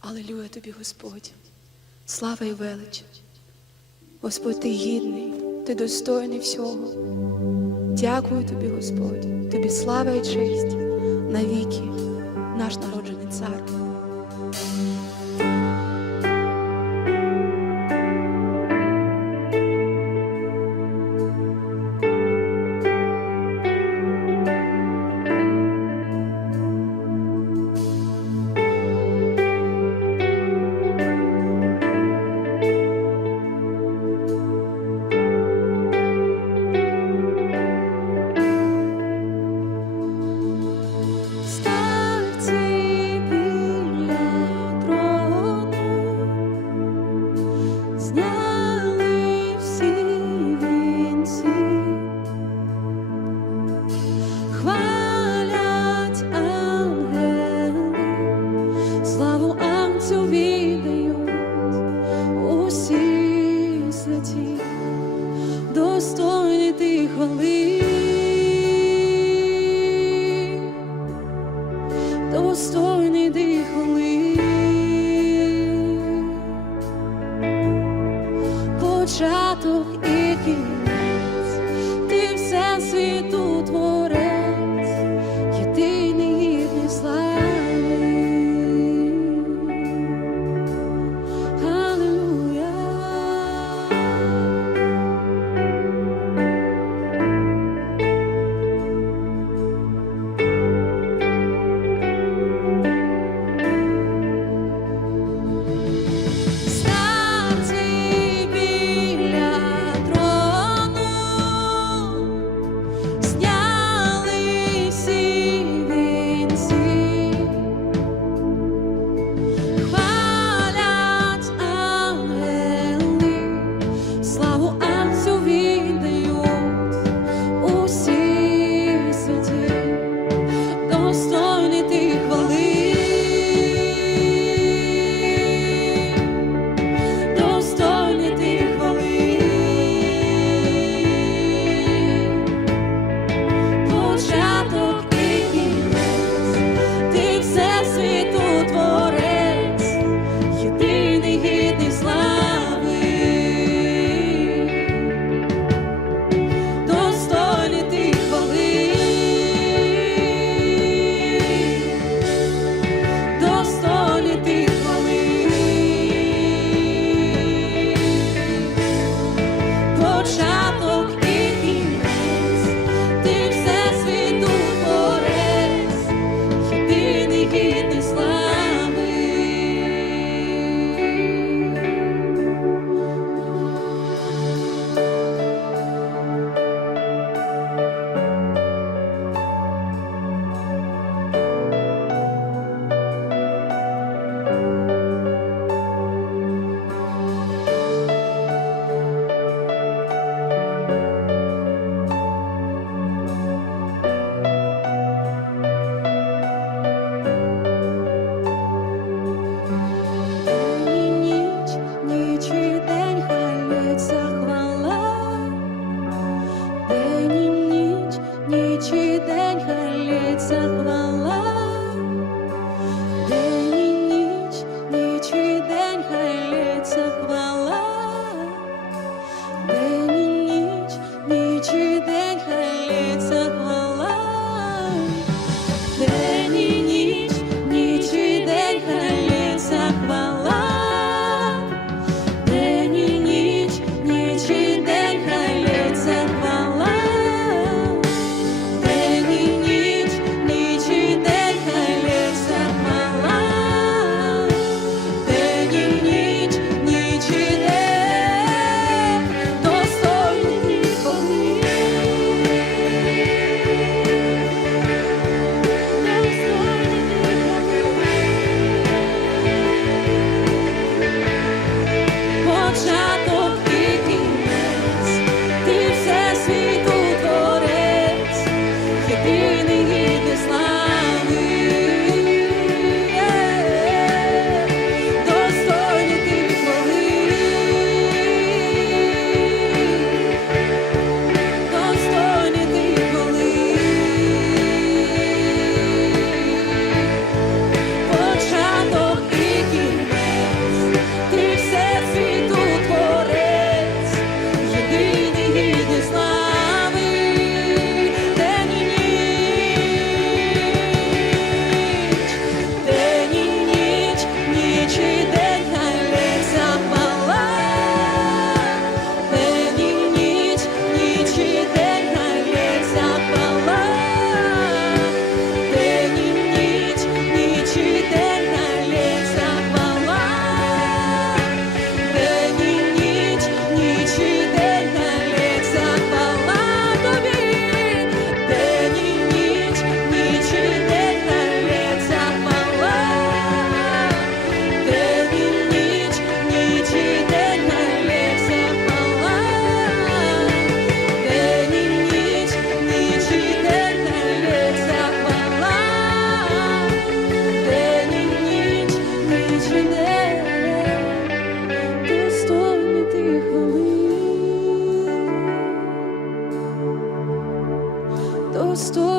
Алілюя тобі, Господь, слава і велич. Господь, ти гідний, ти достойний всього. Дякую тобі, Господь, тобі слава і честь навіки, наш народжений цар.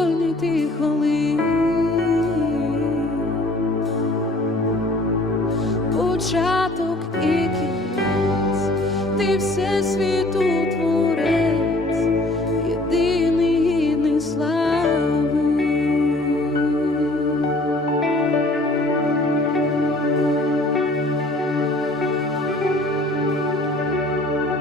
Достойний ти хвали. Початок і кінець, ти все світу